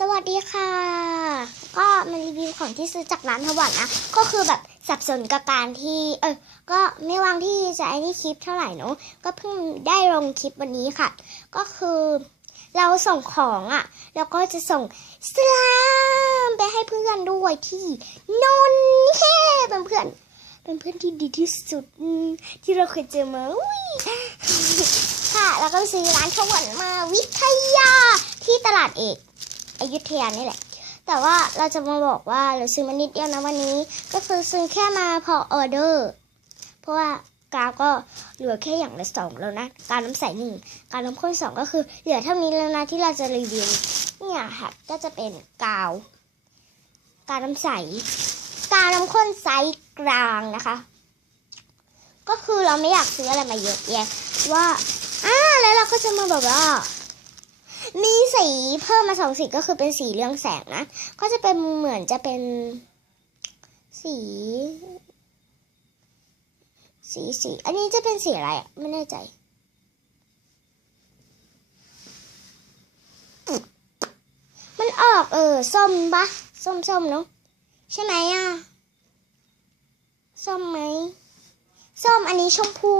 สวัสดีค่ะ ก็มารีวิวของที่ซื้อจากร้านทวันนะ ก็คือแบบสับสนกับการที่ เออก็ไม่วางที่จะไอ้นี่คลิปเท่าไหร่เนอะก็เพิ่งได้ลงคลิปวันนี้ค่ะ ก็คือเราส่งของอะ่ะ แล้วก็จะส่งสลามไปให้เพื่อนด้วยที่นนท์เฮ้เป็นเพื่อน เป็นเพื่อนที่ดีที่สุดที่เราเคยเจอมาค่ะ แล้วก็ไปซื้อร้านทวันมาวิทยาที่ตลาดเอก อยุธยานี่แหละ แต่ว่าเราจะมาบอกว่าเราซื้อมานิดเดียวนะวันนี้ ก็คือซื้อแค่มาพอออเดอร์ เพราะว่ากาวก็เหลือแค่อย่างละสองแล้วนะ การน้ำใสหนึ่งการน้ำข้นสองก็คือเหลือเท่านี้แล้วนะที่เราจะรีวิวเนี่ยค่ะก็จะเป็นกาว กาวน้ำใส กาวน้ำข้นไซส์กลางนะคะ ก็คือเราไม่อยากซื้ออะไรมาเยอะแยะว่าอ่าแล้วเราก็จะมาแบบว่า มีสีเพิ่มมาสองสีก็คือเป็นสีเรืองแสงนะ ก็จะเป็นเหมือนจะเป็นสี สีสี อันนี้จะเป็นสีอะไรไม่แน่ใจมันออกเออส้มปะส้มส้มเนาะใช่ไหมอะส้มไหมส้มอันนี้ชมพู